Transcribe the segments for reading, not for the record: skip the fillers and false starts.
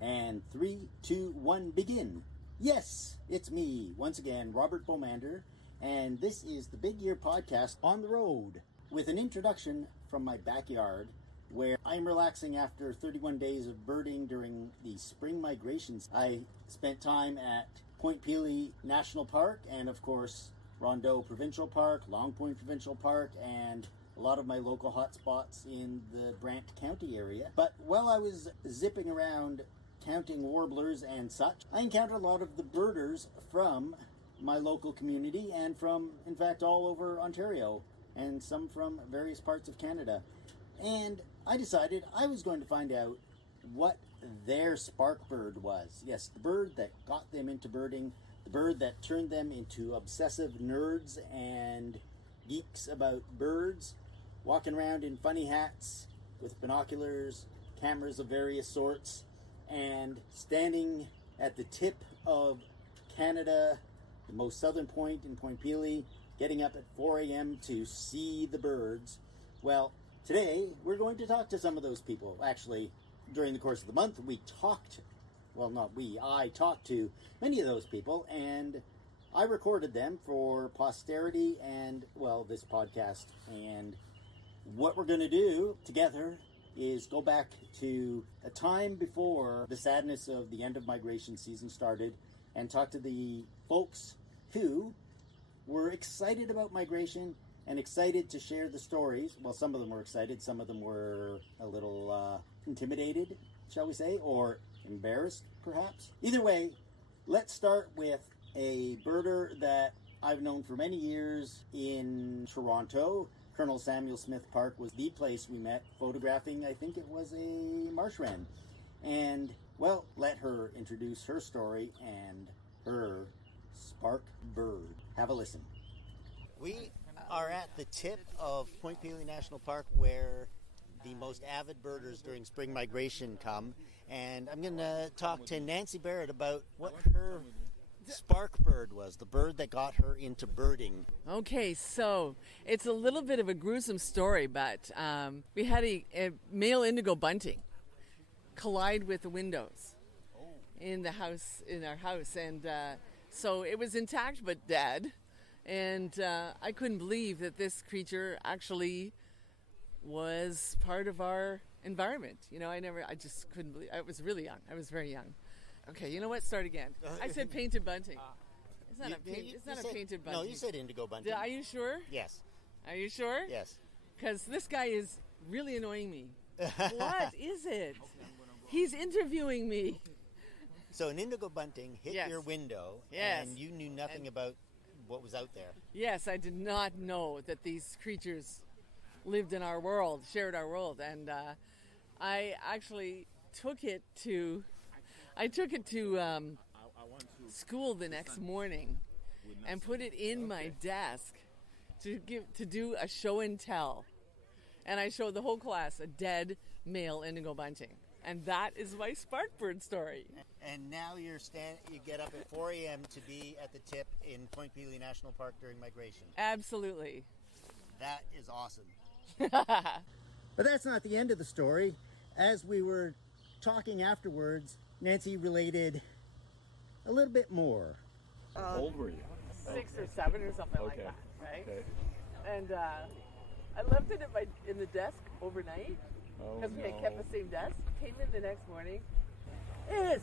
And 3, 2, 1, begin. Yes, it's me, once again, Robert Beaumander, and this is the Big Year Podcast on the road, with an introduction from my backyard, where I'm relaxing after 31 days of birding during the spring migrations. I spent time at Point Pelee National Park, and of course, Rondeau Provincial Park, Long Point Provincial Park, and a lot of my local hotspots in the Brant County area. But while I was zipping around counting warblers and such, I encountered a lot of the birders from my local community and from, in fact, all over Ontario and some from various parts of Canada. And I decided I was going to find out what their spark bird was. Yes, the bird that got them into birding, the bird that turned them into obsessive nerds and geeks about birds, walking around in funny hats with binoculars, cameras of various sorts, and standing at the tip of Canada, the most southern point in Point Pelee, getting up at 4 a.m. to see the birds. Well, today we're going to talk to some of those people. Actually, during the course of the month, I talked to many of those people, and I recorded them for posterity and, well, this podcast. And what we're going to do together is go back to a time before the sadness of the end of migration season started and talk to the folks who were excited about migration and excited to share the stories. Well, some of them were excited, some of them were a little intimidated, shall we say, or embarrassed, perhaps. Either way, let's start with a birder that I've known for many years in Toronto. Colonel Samuel Smith Park was the place we met, photographing, I think it was a marsh wren. And, well, let her introduce her story and her spark bird. Have a listen. We are at the tip of Point Pelee National Park, where the most avid birders during spring migration come. And I'm going to talk to Nancy Barrett about what her spark bird was, the bird that got her into birding. Okay, so it's a little bit of a gruesome story, but we had a male indigo bunting collide with the windows in our house, and so it was intact but dead, and I couldn't believe that this creature actually was part of our environment. I just couldn't believe. I was really young. I was very young. Okay, you know what? Start again. I said painted bunting. It's not a painted bunting. No, you said indigo bunting. Are you sure? Yes. Are you sure? Yes. Because this guy is really annoying me. What is it? He's interviewing me. So an indigo bunting hit your window, and you knew nothing about what was out there. Yes, I did not know that these creatures lived in our world, shared our world, and I actually took it to school the next morning and put it in my desk to do a show and tell. And I showed the whole class a dead male indigo bunting. And that is my spark bird story. And now you get up at 4 a.m. to be at the tip in Point Pelee National Park during migration. Absolutely. That is awesome. But that's not the end of the story. As we were talking afterwards, Nancy related a little bit more. How old were you? 6 or 7 or something like that, right? Okay. And I left it in the desk overnight because we had kept the same desk. Came in the next morning. There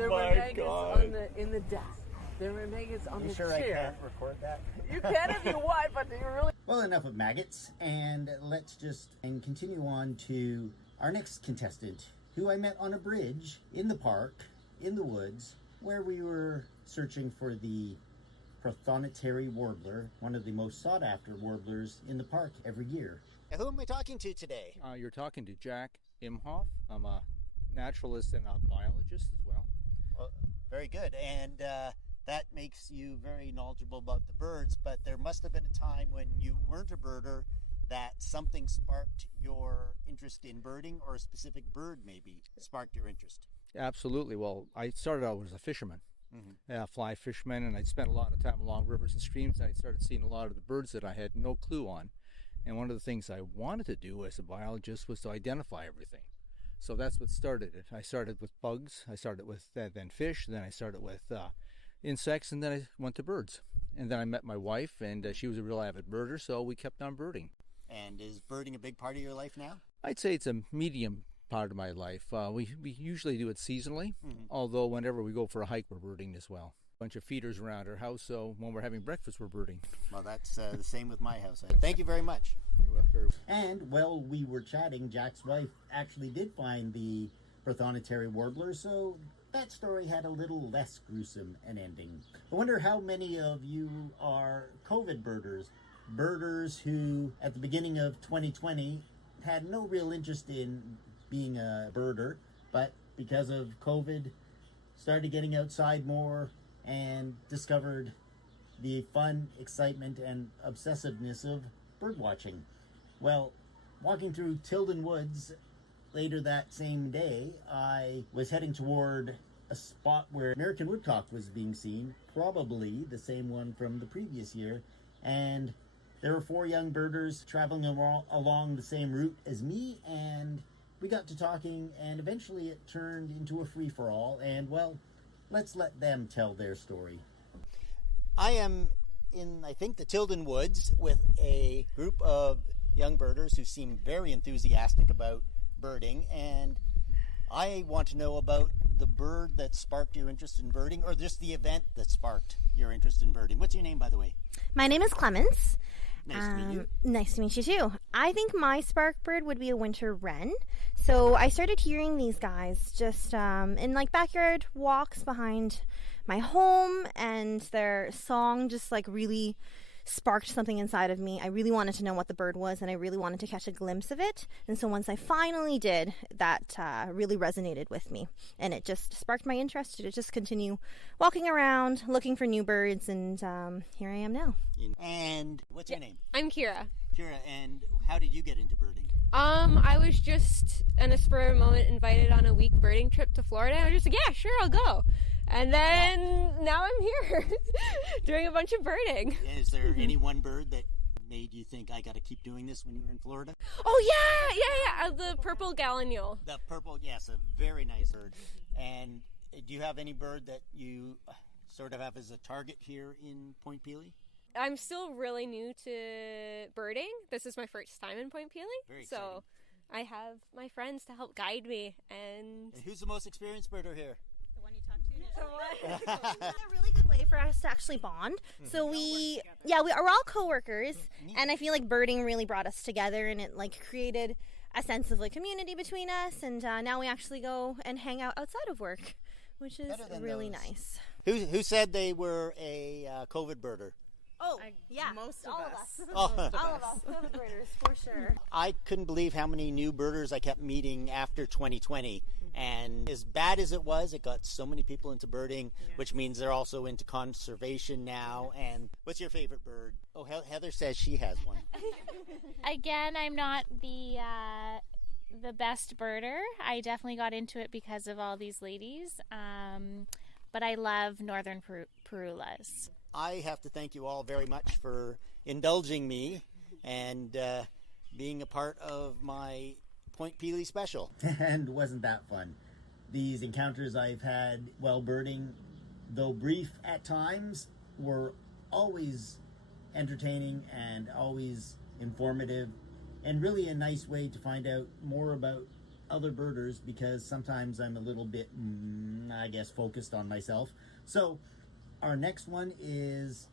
were maggots in the desk. There were maggots on the chair. You sure I can't record that? You can if you want, but you really... Well, enough of maggots, and let's just continue on to our next contestant, who I met on a bridge in the park, in the woods, where we were searching for the Provincial warbler, one of the most sought-after warblers in the park every year. Who am I talking to today? You're talking to Jack Imhoff. I'm a naturalist and a biologist as well. Well, very good, and that makes you very knowledgeable about the birds, but there must have been a time when you weren't a birder that something sparked your interest in birding, or a specific bird maybe sparked your interest. Absolutely. Well, I started out as a fisherman, fly fisherman, and I spent a lot of time along rivers and streams, and I started seeing a lot of the birds that I had no clue on. And one of the things I wanted to do as a biologist was to identify everything. So that's what started it. I started with bugs, I started with then fish, then I started with insects, and then I went to birds. And then I met my wife, and she was a real avid birder, so we kept on birding. And is birding a big part of your life now? I'd say it's a medium part of my life. We usually do it seasonally, although whenever we go for a hike, we're birding as well. Bunch of feeders around our house, so when we're having breakfast, we're birding. Well, that's the same with my house. Thank you very much. You're welcome. And while we were chatting, Jack's wife actually did find the Provincial warbler, so that story had a little less gruesome an ending. I wonder how many of you are COVID birders who, at the beginning of 2020, had no real interest in being a birder, but because of COVID, started getting outside more and discovered the fun, excitement, and obsessiveness of bird watching. Well, walking through Tilden Woods later that same day, I was heading toward a spot where American woodcock was being seen, probably the same one from the previous year, and there were 4 young birders traveling along the same route as me, and we got to talking, and eventually it turned into a free-for-all, and, well, let's let them tell their story. I am in, I think, the Tilden Woods with a group of young birders who seem very enthusiastic about birding, and I want to know about the bird that sparked your interest in birding, or just the event that sparked your interest in birding. What's your name, by the way? My name is Clemens. Nice to meet you. Nice to meet you too. I think my spark bird would be a winter wren. So I started hearing these guys just in like backyard walks behind my home, and their song just like really sparked something inside of me. I really wanted to know what the bird was, and I really wanted to catch a glimpse of it. And so once I finally did, that really resonated with me, and it just sparked my interest to just continue walking around looking for new birds, and here I am now. And what's your name? I'm Kira. Kira, and how did you get into birding? I was just in a spur of a moment invited on a week birding trip to Florida. I was just like, yeah, sure, I'll go. And then now I'm here doing a bunch of birding. Is there any one bird that made you think I got to keep doing this when you were in Florida? Oh, yeah. The purple gallinule. The purple, yes, a very nice bird. And do you have any bird that you sort of have as a target here in Point Pelee? I'm still really new to birding. This is my first time in Point Pelee. Very exciting. So I have my friends to help guide me. And who's the most experienced birder here? The one you talked to. It's a really good way for us to actually bond. So we're all co-workers, and I feel like birding really brought us together, and it like created a sense of like community between us, and now we actually go and hang out outside of work, which is really nice. Who said they were a COVID birder? Oh, yeah, most of all us. of us. All of us, COVID birders, for sure. I couldn't believe how many new birders I kept meeting after 2020. And as bad as it was, it got so many people into birding, which means they're also into conservation now. And what's your favorite bird? Oh, Heather says she has one. Again, I'm not the best birder. I definitely got into it because of all these ladies. But I love northern parulas. I have to thank you all very much for indulging me and being a part of my Point Pelee special. And wasn't that fun? These encounters I've had while birding, though brief at times, were always entertaining and always informative, and really a nice way to find out more about other birders, because sometimes I'm a little bit, focused on myself. So our next one is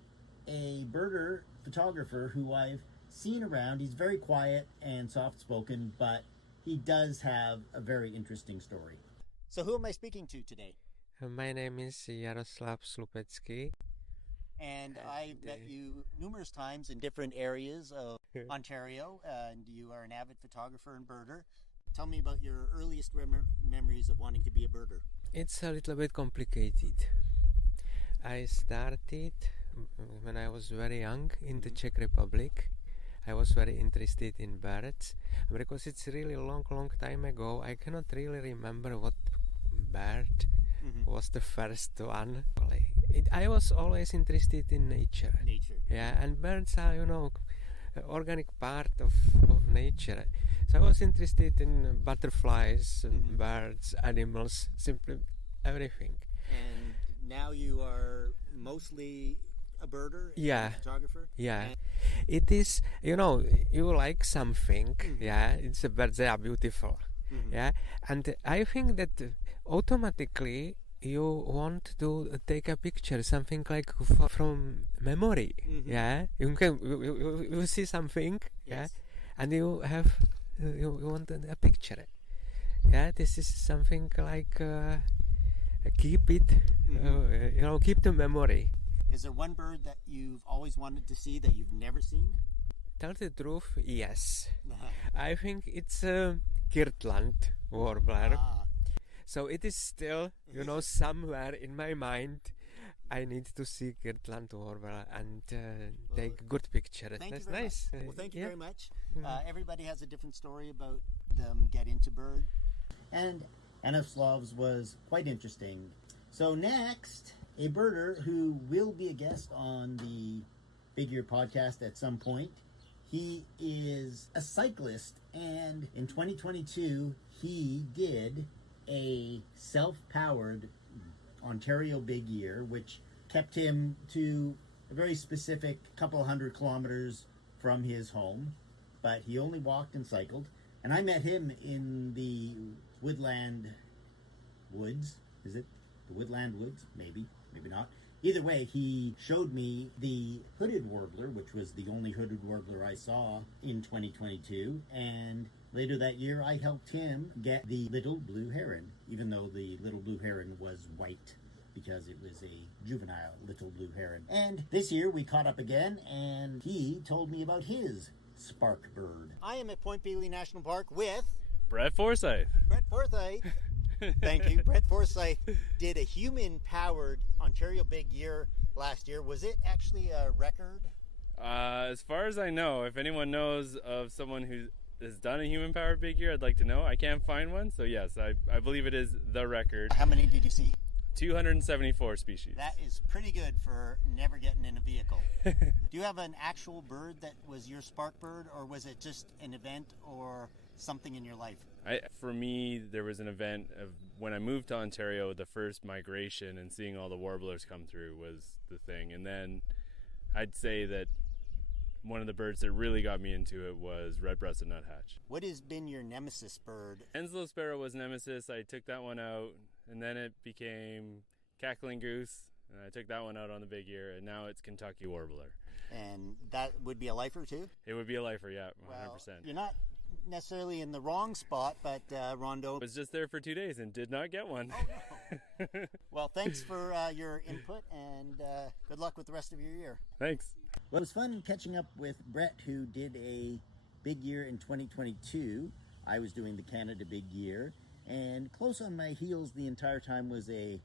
a birder photographer who I've seen around. He's very quiet and soft-spoken, but he does have a very interesting story. So who am I speaking to today? My name is Jaroslav Slupetsky. And I've met you numerous times in different areas of Ontario, and you are an avid photographer and birder. Tell me about your earliest memories of wanting to be a birder. It's a little bit complicated. I started when I was very young in the Czech Republic. I was very interested in birds, because it's really long time ago. I cannot really remember what bird was the first one. I was always interested in nature. Nature. Yeah, and birds are, organic part of nature. So I was interested in butterflies, birds, animals, simply everything. And now you are mostly a birder and Yeah. a photographer? Yeah, it is, you like something, it's a birds, they are beautiful, and I think that automatically you want to take a picture, something like from memory, you see something, and you have, you want a picture, this is something like, keep it, keep the memory. Is there one bird that you've always wanted to see that you've never seen? Tell the truth, yes. I think it's a Kirtland warbler. So it is still, somewhere in my mind. I need to see Kirtland warbler and take good picture. That's nice. Well, thank you very much. Everybody has a different story about them get into bird. And Anaslav's was quite interesting. So next, a birder who will be a guest on the Big Ear podcast at some point. He is a cyclist, and in 2022, he did a self-powered Ontario Big Ear, which kept him to a very specific couple hundred kilometers from his home, but he only walked and cycled. And I met him in the Woodland Woods. Is it the Woodland Woods? Maybe not. Either way, he showed me the hooded warbler, which was the only hooded warbler I saw in 2022. And later that year, I helped him get the little blue heron, even though the little blue heron was white because it was a juvenile little blue heron. And this year, we caught up again, and he told me about his spark bird. I am at Point Pelee National Park with Brett Forsyth. Brett Forsyth. Thank you. Brett Forsyth did a human-powered Ontario Big Ear last year. Was it actually a record? As far as I know, if anyone knows of someone who has done a human-powered Big Ear, I'd like to know. I can't find one, so yes, I believe it is the record. How many did you see? 274 species. That is pretty good for never getting in a vehicle. Do you have an actual bird that was your spark bird, or was it just an event or something in your life? For me, there was an event of when I moved to Ontario, the first migration and seeing all the warblers come through was the thing. And then I'd say that one of the birds that really got me into it was red-breasted nuthatch. What has been your nemesis bird? Henslow sparrow was nemesis. I took that one out, and then it became cackling goose, and I took that one out on the Big Ear, and now it's Kentucky warbler. And that would be a lifer too? It would be a lifer, yeah, 100%. Well, you're not necessarily in the wrong spot, but Rondeau was just there for 2 days and did not get one. Oh, no. Well, thanks for your input, and good luck with the rest of your year. Thanks. Well, it was fun catching up with Brett, who did a Big Ear in 2022. I was doing the Canada Big Ear, and close on my heels the entire time was a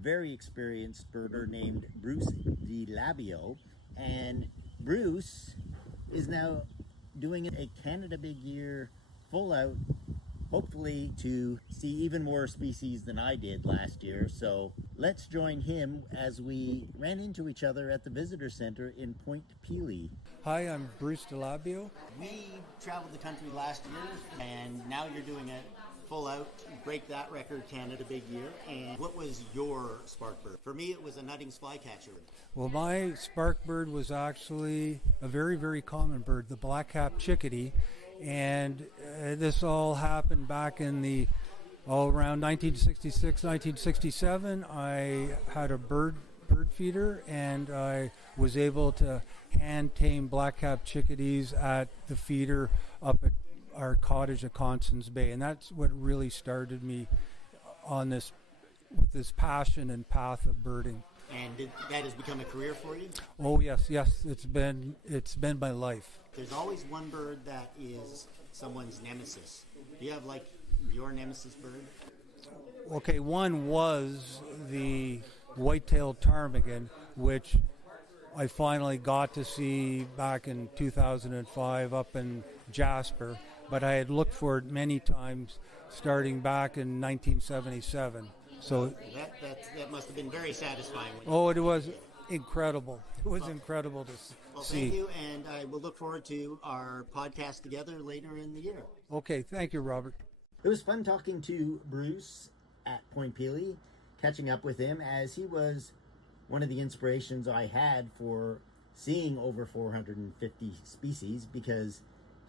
very experienced birder named Bruce DeLabio, and Bruce is now doing a Canada Big Ear full out, hopefully to see even more species than I did last year. So let's join him as we ran into each other at the visitor center in Point Pelee. Hi, I'm Bruce DeLabio. We traveled the country last year, and now you're doing a full out, break that record, Canada Big Ear. And what was your spark bird? For me, it was a Nutting's Flycatcher. Well, my spark bird was actually a very, very common bird, the black-capped chickadee. And this all happened back in all around 1966, 1967. I had a bird feeder, and I was able to hand tame black-capped chickadees at the feeder up at our cottage at Constance Bay, and that's what really started me on this passion and path of birding. And that has become a career for you? Oh yes, it's been my life. There's always one bird that is someone's nemesis. Do you have like your nemesis bird? Okay, one was the white-tailed ptarmigan, which I finally got to see back in 2005 up in Jasper, but I had looked for it many times starting back in 1977. So that must have been very satisfying. It was incredible. It was incredible to see. Thank you, and I will look forward to our podcast together later in the year. Okay, thank you, Robert. It was fun talking to Bruce at Point Pelee, catching up with him, as he was one of the inspirations I had for seeing over 450 species, because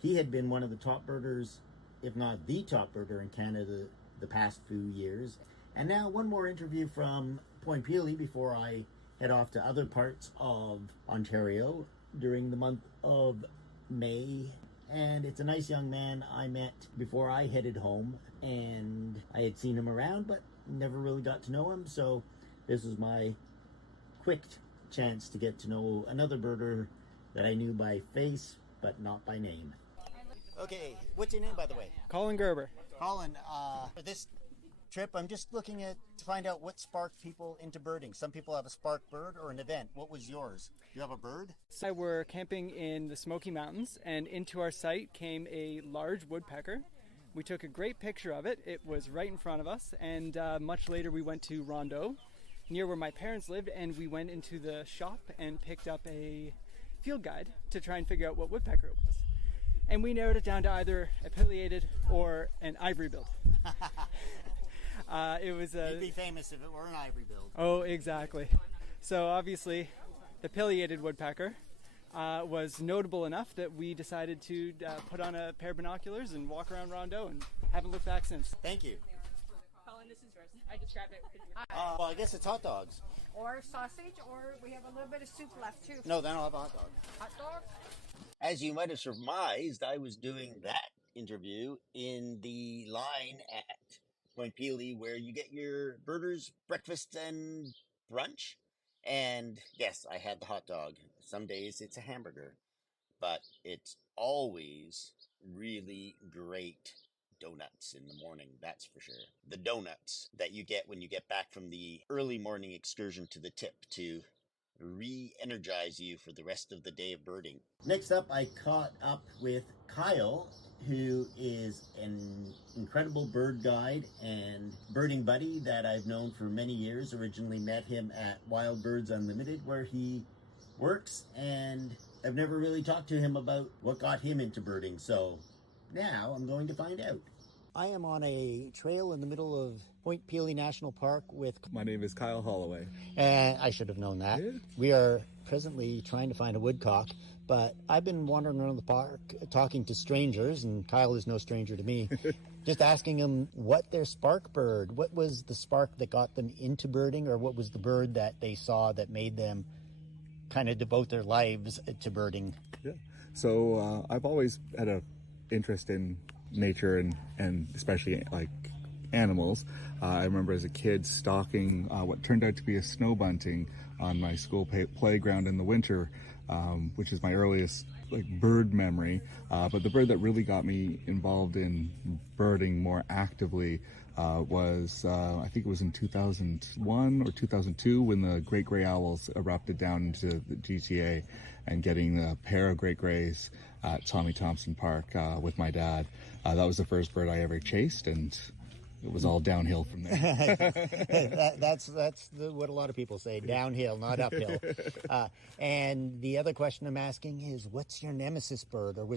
he had been one of the top birders, if not the top birder in Canada the past few years. And now one more interview from Point Pelee before I head off to other parts of Ontario during the month of May. And it's a nice young man I met before I headed home, and I had seen him around but never really got to know him, so this was my quick chance to get to know another birder that I knew by face but not by name. Okay, what's your name, by the way? Colin Gerber. Colin, for this trip, I'm just looking to find out what sparked people into birding. Some people have a spark bird or an event. What was yours? Do you have a bird? So we're camping in the Smoky Mountains, and into our sight came a large woodpecker. We took a great picture of it. It was right in front of us, and much later we went to Rondeau, near where my parents lived, and we went into the shop and picked up a field guide to try and figure out what woodpecker it was. And we narrowed it down to either a pileated or an ivory-billed. It was You'd be famous if it were an ivory-billed. Oh, exactly. So obviously, the pileated woodpecker was notable enough that we decided to put on a pair of binoculars and walk around Rondeau, and haven't looked back since. Thank you. Colin, this is yours. I described it. Well, I guess it's hot dogs. Or sausage, or we have a little bit of soup left too. No, then I'll have a hot dog. Hot dog? As you might have surmised, I was doing that interview in the line at Point Pelee, where you get your birders breakfast and brunch. And yes, I had the hot dog. Some days it's a hamburger, but it's always really great donuts in the morning, that's for sure. The donuts that you get when you get back from the early morning excursion to the tip to re-energize you for the rest of the day of birding. Next up, I caught up with Kyle, who is an incredible bird guide and birding buddy that I've known for many years. Originally met him at Wild Birds Unlimited, where he works, and I've never really talked to him about what got him into birding, so now I'm going to find out. I am on a trail in the middle of Point Pelee National Park with... My name is Kyle Holloway. And I should have known that. Yeah. We are presently trying to find a woodcock, but I've been wandering around the park talking to strangers, and Kyle is no stranger to me, just asking them what their spark bird, what was the spark that got them into birding, or what was the bird that they saw that made them kind of devote their lives to birding. Yeah. So I've always had an interest in nature and especially like animals. I remember as a kid stalking what turned out to be a snow bunting on my school playground in the winter, which is my earliest like bird memory. But the bird that really got me involved in birding more actively was I think it was in 2001 or 2002 when the great gray owls erupted down into the GTA, and getting a pair of great grays at Tommy Thompson Park with my dad. That was the first bird I ever chased, and it was all downhill from there. That's what a lot of people say, downhill, not uphill. And the other question I'm asking is, what's your nemesis bird, or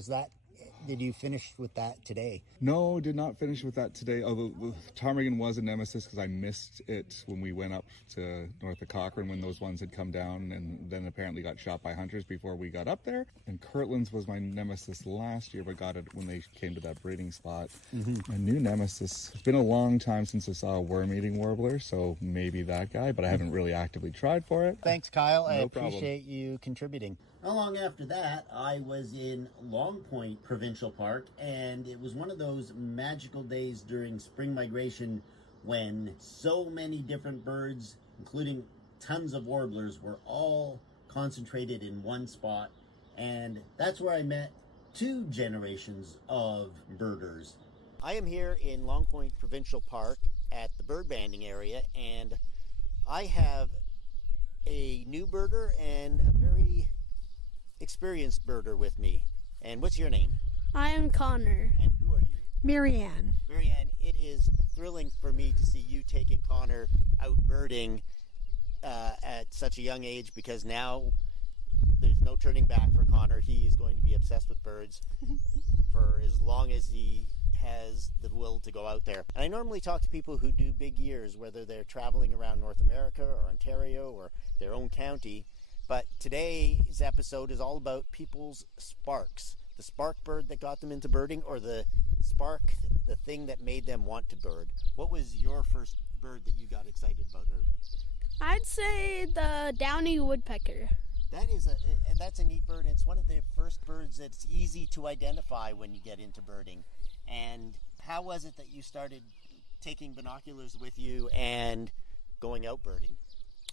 did you finish with that today? No, did not finish with that today. Although ptarmigan was a nemesis because I missed it when we went up to north of Cochrane when those ones had come down and then apparently got shot by hunters before we got up there. And Kirtland's was my nemesis last year, but got it when they came to that breeding spot. Mm-hmm. A new nemesis. It's been a long time since I saw a Worm Eating Warbler, so maybe that guy, but I haven't really actively tried for it. Thanks, Kyle. I appreciate you contributing. Not long after that, I was in Long Point Provincial Park, and it was one of those magical days during spring migration when so many different birds, including tons of warblers, were all concentrated in one spot. And that's where I met two generations of birders. I am here in Long Point Provincial Park at the bird banding area, and I have a new birder and a very experienced birder with me. And what's your name? I am Connor. And who are you? Marianne. Marianne, it is thrilling for me to see you taking Connor out birding at such a young age, because now there's no turning back for Connor. He is going to be obsessed with birds for as long as he has the will to go out there. And I normally talk to people who do big years, whether they're traveling around North America or Ontario or their own county. But today's episode is all about people's sparks. The spark bird that got them into birding, or the spark, the thing that made them want to bird. What was your first bird that you got excited about? I'd say the downy woodpecker. That's a neat bird. It's one of the first birds that's easy to identify when you get into birding. And how was it that you started taking binoculars with you and going out birding?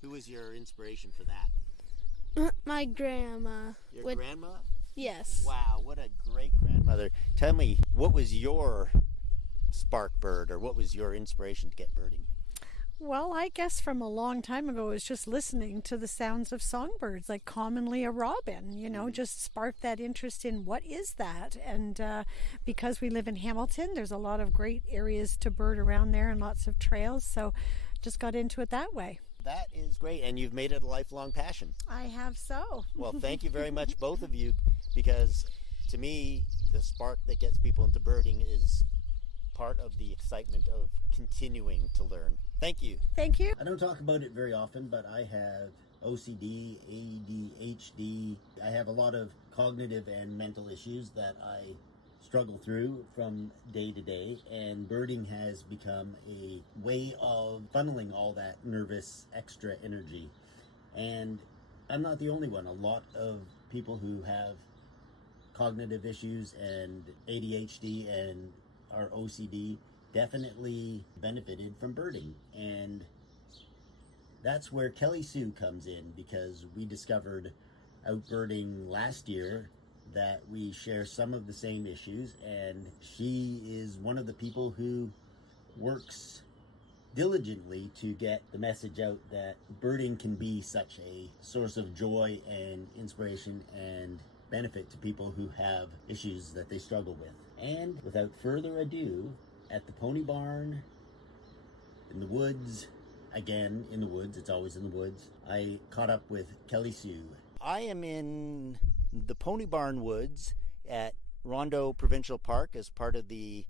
Who was your inspiration for that? My grandma. Your grandma? Yes. Wow, what a great grandmother. Tell me, what was your spark bird, or what was your inspiration to get birding? Well, I guess from a long time ago, it was just listening to the sounds of songbirds, like commonly a robin, just sparked that interest in what is that. And because we live in Hamilton, there's a lot of great areas to bird around there and lots of trails. So just got into it that way. That is great, and you've made it a lifelong passion. I have so. Well, thank you very much, both of you, because to me, the spark that gets people into birding is part of the excitement of continuing to learn. Thank you. Thank you. I don't talk about it very often, but I have OCD, ADHD. I have a lot of cognitive and mental issues that I struggle through from day to day, and birding has become a way of funneling all that nervous extra energy. And I'm not the only one. A lot of people who have cognitive issues and ADHD and our OCD definitely benefited from birding. And that's where Kelly Sue comes in, because we discovered out birding last year that we share some of the same issues, and she is one of the people who works diligently to get the message out that birding can be such a source of joy and inspiration and benefit to people who have issues that they struggle with. And without further ado, at the Pony Barn, in the woods, again in the woods, it's always in the woods, I caught up with Kelly Sue. I am in the Pony Barn Woods at Rondeau Provincial Park as part of the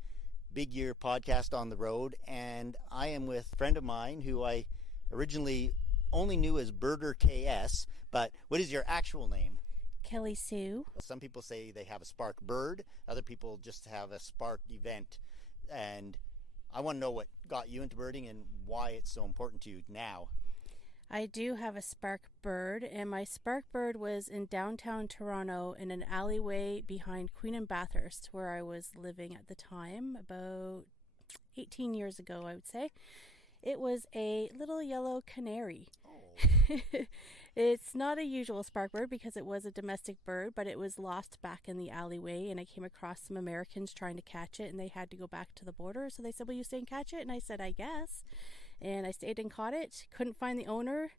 Big Year podcast on the road, and I am with a friend of mine who I originally only knew as Birder KS, but what is your actual name? Kelly Sue. Some people say they have a spark bird, other people just have a spark event, and I want to know what got you into birding and why it's so important to you now. I do have a spark bird, and my spark bird was in downtown Toronto in an alleyway behind Queen and Bathurst, where I was living at the time, about 18 years ago, I would say. It was a little yellow canary. Oh. It's not a usual spark bird because it was a domestic bird, but it was lost back in the alleyway, and I came across some Americans trying to catch it, and they had to go back to the border, so they said, will you stay and catch it? And I said, I guess. And I stayed and caught it, couldn't find the owner,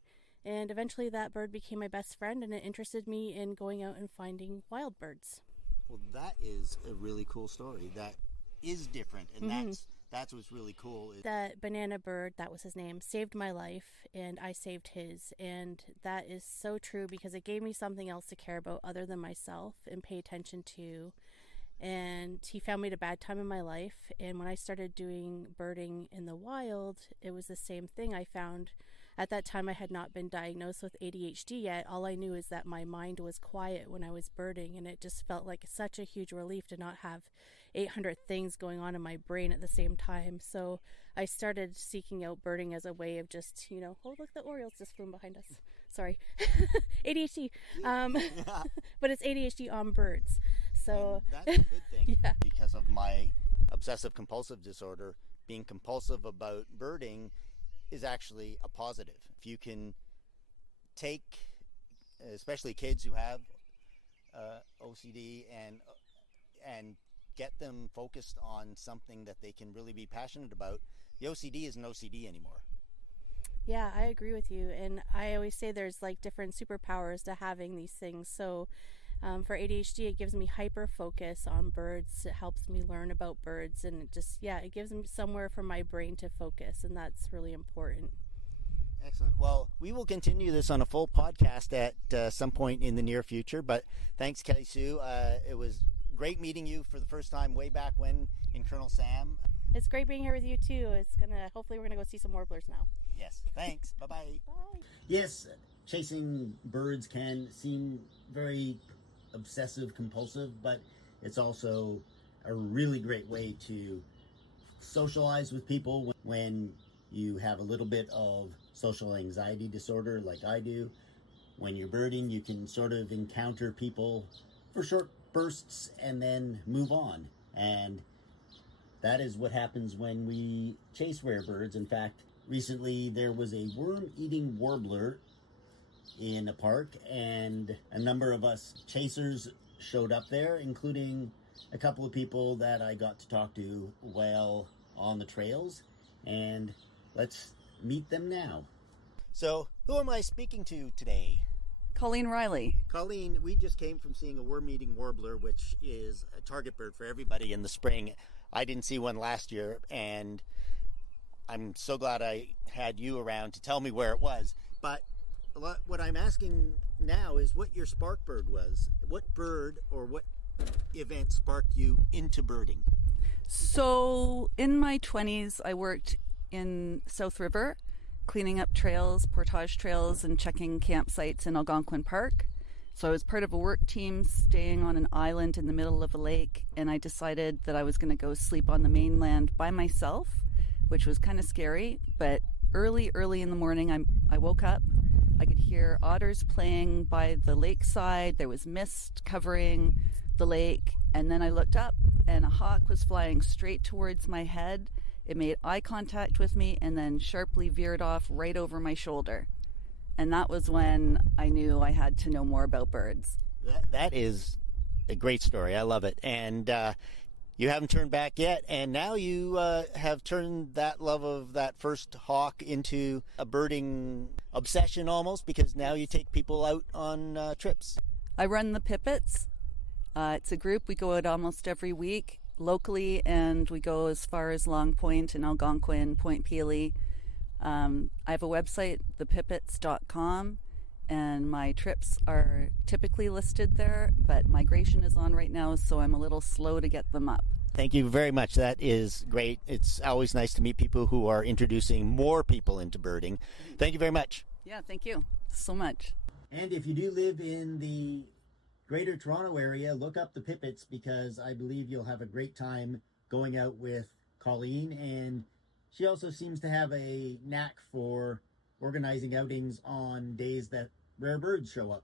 and eventually that bird became my best friend, and it interested me in going out and finding wild birds. Well, that is a really cool story. That is different, and that's what's really cool. That banana bird, that was his name, saved my life, and I saved his, and that is so true because it gave me something else to care about other than myself and pay attention to. And he found me at a bad time in my life, and when I started doing birding in the wild, it was the same thing. I found at that time I had not been diagnosed with ADHD yet. All I knew is that my mind was quiet when I was birding, and it just felt like such a huge relief to not have 800 things going on in my brain at the same time. So I started seeking out birding as a way of just, oh, look, the Orioles just flew behind us. Sorry. ADHD. But it's ADHD on birds. So and that's a good thing. Yeah. Because of my obsessive compulsive disorder, being compulsive about birding is actually a positive. If you can take, especially kids who have OCD, and get them focused on something that they can really be passionate about, the OCD isn't OCD anymore. Yeah, I agree with you. And I always say there's like different superpowers to having these things. So for ADHD, it gives me hyper focus on birds. It helps me learn about birds, and it gives me somewhere for my brain to focus, and that's really important. Excellent. Well, we will continue this on a full podcast at some point in the near future, but thanks, Kelly Sue. It was great great meeting you for the first time way back when in Colonel Sam. It's great being here with you too. Hopefully we're gonna go see some warblers now. Yes, thanks. Bye-bye. Bye. Yes, chasing birds can seem very obsessive compulsive, but it's also a really great way to socialize with people when you have a little bit of social anxiety disorder like I do. When you're birding, you can sort of encounter people for short bursts and then move on. And that is what happens when we chase rare birds. In fact, recently there was a worm eating warbler in a park, and a number of us chasers showed up there, including a couple of people that I got to talk to while on the trails. And let's meet them now. So, who am I speaking to today? Colleen Riley. Colleen, we just came from seeing a worm eating warbler, which is a target bird for everybody in the spring. I didn't see one last year, and I'm so glad I had you around to tell me where it was. But what I'm asking now is what your spark bird was. What bird or what event sparked you into birding? So in my 20s, I worked in South River, cleaning up trails, portage trails, and checking campsites in Algonquin Park. So I was part of a work team staying on an island in the middle of a lake, and I decided that I was going to go sleep on the mainland by myself, which was kind of scary. But early in the morning, I woke up. I could hear otters playing by the lakeside. There was mist covering the lake, and then I looked up, and a hawk was flying straight towards my head. It made eye contact with me and then sharply veered off right over my shoulder. And that was when I knew I had to know more about birds. That is a great story. I love it. And you haven't turned back yet. And now you have turned that love of that first hawk into a birding obsession almost, because now you take people out on trips. I run the Pipits. It's a group. We go out almost every week locally, and we go as far as Long Point and Algonquin, Point Pelee. I have a website, thepipits.com, and my trips are typically listed there, but migration is on right now, so I'm a little slow to get them up. Thank you very much. That is great. It's always nice to meet people who are introducing more people into birding. Thank you very much. Yeah, thank you so much. And if you do live in the Greater Toronto area, look up the Pipits, because I believe you'll have a great time going out with Colleen, and she also seems to have a knack for organizing outings on days that rare birds show up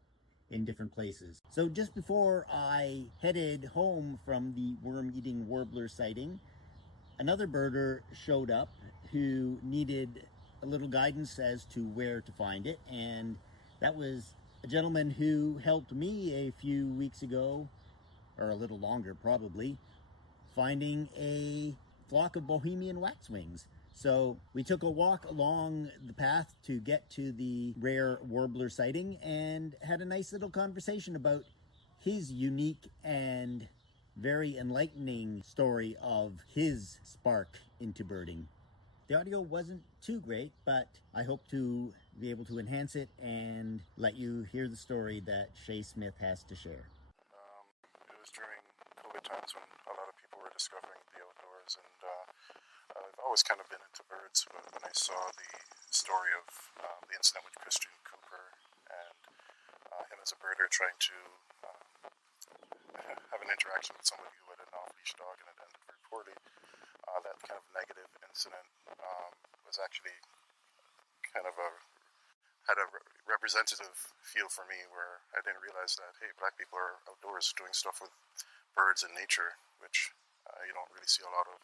in different places. So just before I headed home from the worm eating warbler sighting, another birder showed up who needed a little guidance as to where to find it, and that was a gentleman who helped me a few weeks ago, or a little longer probably, finding a flock of Bohemian waxwings. So we took a walk along the path to get to the rare warbler sighting and had a nice little conversation about his unique and very enlightening story of his spark into birding. The audio wasn't too great, but I hope to be able to enhance it and let you hear the story that Shay Smith has to share. It was during COVID times when a lot of people were discovering the outdoors, and I've always kind of been into birds, but when I saw the story of the incident with Christian Cooper and him as a birder trying to have an interaction with somebody who had an off-leash dog and it ended very poorly, that kind of negative incident was actually kind of had a representative feel for me, where I didn't realize that, hey, black people are outdoors doing stuff with birds and nature, which you don't really see a lot of.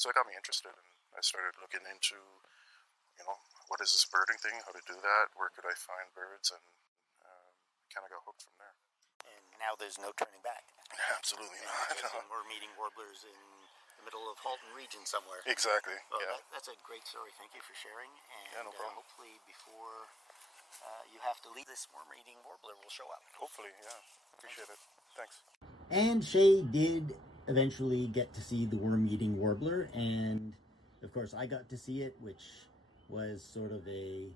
So it got me interested, and I started looking into, what is this birding thing, how to do that, where could I find birds, and kind of got hooked from there. And now there's no turning back. Absolutely not. We're meeting warblers in the middle of Halton region somewhere. Exactly. Well, yeah. That's a great story. Thank you for sharing. And yeah, no problem. Hopefully before you have to leave, this worm-eating warbler will show up. Hopefully, yeah. Appreciate it. Thanks. And Shay did eventually get to see the worm-eating warbler, and of course I got to see it, which was sort of a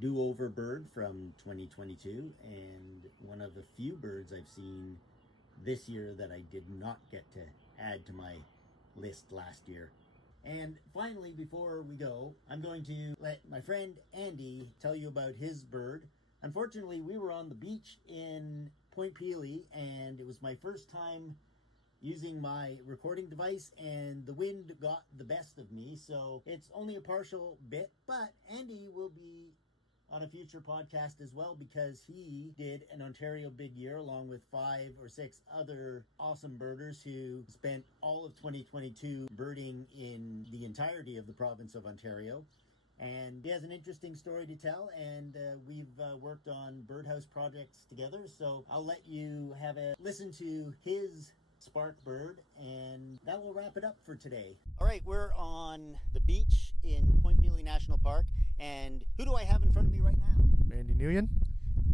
do-over bird from 2022, and one of the few birds I've seen this year that I did not get to add to my list last year. And finally, before we go, I'm going to let my friend Andy tell you about his bird. Unfortunately, we were on the beach in Point Pelee, and it was my first time using my recording device, and the wind got the best of me, so it's only a partial bit, but Andy will be on a future podcast as well, because he did an Ontario Big Year along with 5 or 6 other awesome birders who spent all of 2022 birding in the entirety of the province of Ontario. And he has an interesting story to tell, and we've worked on birdhouse projects together, so I'll let you have a listen to his spark bird, and that will wrap it up for today. All right, we're on the beach in Point Pelee National Park, and who do I have in front of me right now? Andy Nguyen.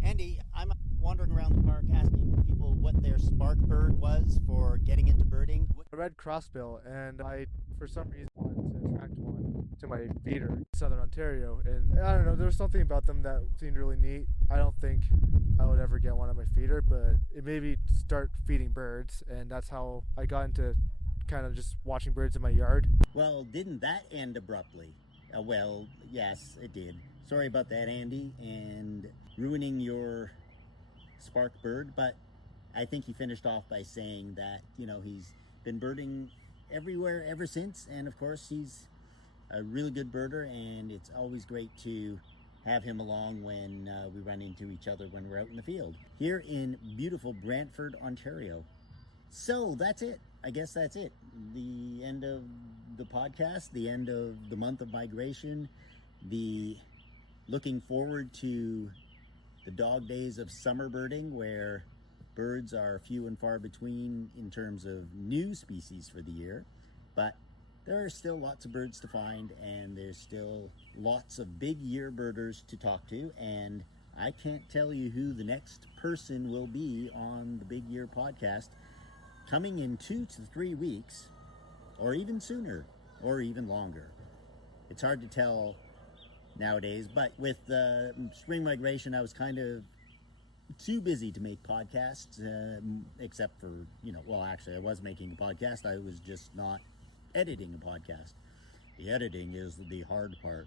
Andy, I'm wandering around the park asking people what their spark bird was for getting into birding. A red crossbill, and I, for some reason, wanted to attract one to my feeder in Southern Ontario, and I don't know, there was something about them that seemed really neat. I don't think I would ever get one on my feeder, but it made me start feeding birds, and that's how I got into kind of just watching birds in my yard. Well, didn't that end abruptly? Well, yes, it did. Sorry about that, Andy, and ruining your spark bird, but I think he finished off by saying that, you know, he's been birding everywhere ever since, and of course he's a really good birder, and it's always great to have him along when we run into each other when we're out in the field here in beautiful Brantford, Ontario. So that's it. I guess that's it. The end of the podcast, the end of the month of migration, the looking forward to the dog days of summer birding, where birds are few and far between in terms of new species for the year, but there are still lots of birds to find, and there's still lots of big year birders to talk to, and I can't tell you who the next person will be on the Big Year podcast, coming in 2 to 3 weeks, or even sooner, or even longer. It's hard to tell nowadays, but with the spring migration, I was kind of too busy to make podcasts, except for, you know, well, actually, I was making a podcast. I was just not editing a podcast. The editing is the hard part.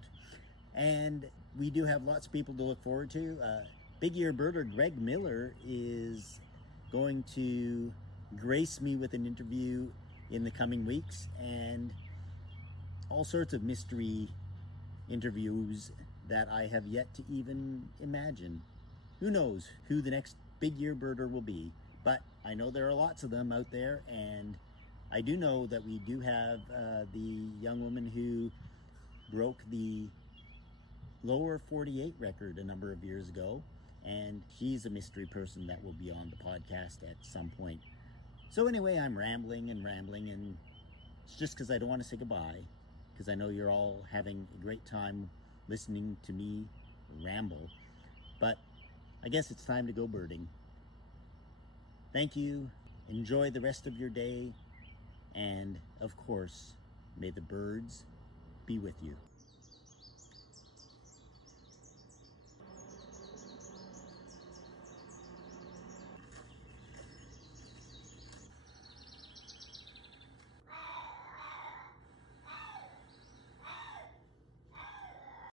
And we do have lots of people to look forward to. Big Year birder Greg Miller is going to grace me with an interview in the coming weeks, and all sorts of mystery interviews that I have yet to even imagine. Who knows who the next Big Year birder will be, but I know there are lots of them out there, and I do know that we do have the young woman who broke the lower 48 record a number of years ago, and she's a mystery person that will be on the podcast at some point. So anyway, I'm rambling, and it's just because I don't want to say goodbye, because I know you're all having a great time listening to me ramble, but I guess it's time to go birding. Thank you. Enjoy the rest of your day. And of course, may the birds be with you.